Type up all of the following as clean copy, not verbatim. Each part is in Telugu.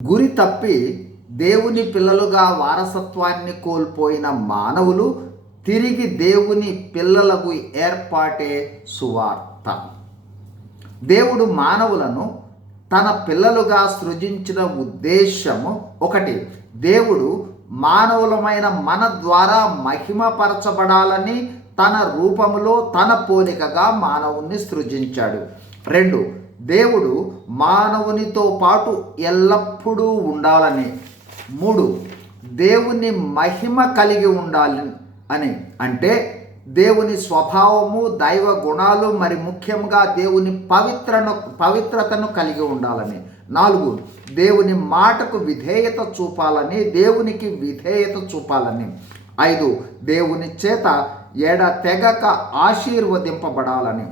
గురి తప్పి దేవుని పిల్లలుగా వారసత్వాన్ని కోల్పోయిన మానవులు తిరిగి దేవుని పిల్లలకు ఏర్పాటే సువార్త. దేవుడు మానవులను తన పిల్లలుగా సృజించిన ఉద్దేశము ఒకటి, దేవుడు మానవులమైన మన ద్వారా మహిమపరచబడాలని తన రూపములో తన పోలికగా మానవుణ్ణి సృజించాడు. 2, దేవుడు మానవునితో పాటు ఎల్లప్పుడూ ఉండాలని. 3, దేవుని మహిమ కలిగి ఉండాలి అని, అంటే దేవుని స్వభావము, దైవ గుణాలు, మరి ముఖ్యంగా దేవుని పవిత్రతను కలిగి ఉండాలని. 4, దేవుని మాటకు విధేయత చూపాలని, దేవునికి విధేయత చూపాలని. 5, దేవుని చేత ఎడతెగక ఆశీర్వదింపబడాలని.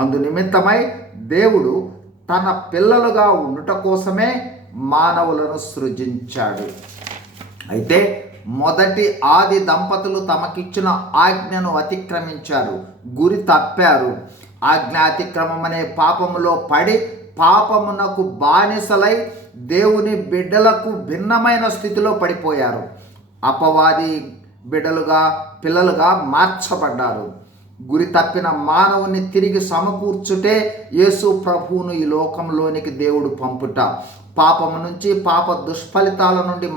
అందు నిమిత్తమై దేవుడు తన పిల్లలుగా ఉండుట కోసమే మానవులను సృజించాడు. అయితే మొదటి ఆది దంపతులు తమకిచ్చిన ఆజ్ఞను అతిక్రమించారు, గురి తప్పారు. ఆజ్ఞ అతిక్రమం అనే పాపములో పడి పాపమునకు బానిసలై దేవుని బిడ్డలకు భిన్నమైన స్థితిలో పడిపోయారు. అపవాది పిల్లలుగా మార్చబడ్డారు. గురి తప్పిన మానవుని తిరిగి సమకూర్చుటే యేసు ప్రభువును ఈ లోకంలోనికి దేవుడు పంపుట. పాపము నుంచి, పాప దుష్ఫలితాల నుండి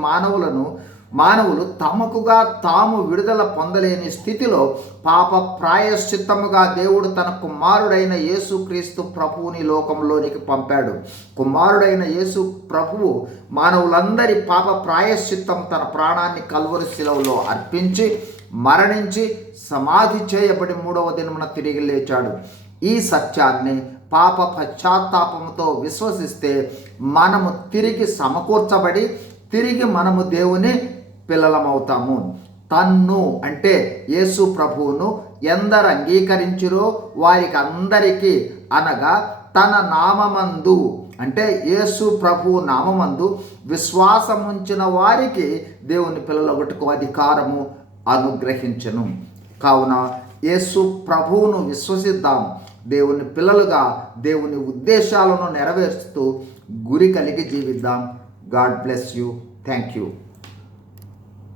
మానవులు తమకుగా తాము విడుదల పొందలేని స్థితిలో పాప ప్రాయశ్చిత్తముగా దేవుడు తన కుమారుడైన యేసుక్రీస్తు ప్రభువుని లోకంలోనికి పంపాడు. కుమారుడైన యేసు ప్రభువు మానవులందరి పాప ప్రాయశ్చిత్తం తన ప్రాణాన్ని కల్వరి శిలువలో అర్పించి మరణించి సమాధి చేయబడి 3వ దినమున తిరిగి లేచాడు. ఈ సత్యాన్ని పాప పశ్చాత్తాపముతో విశ్వసిస్తే మనము తిరిగి సమకూర్చబడి తిరిగి మనము దేవుని పిల్లలమవుతాము. తన్ను అంటే యేసు ప్రభువును ఎందరు అంగీకరించిరో వారికి అందరికీ, అనగా తన నామమందు అంటే యేసు ప్రభువు నామమందు విశ్వాసముంచిన వారికి దేవుని పిల్లలొకటికు అధికారము అనుగ్రహించను. కావున యేసు ప్రభువును విశ్వసిద్దాం. దేవుని పిల్లలుగా దేవుని ఉద్దేశాలను నెరవేరుస్తూ గురి కలిగి జీవిద్దాం. God bless you. Thank you.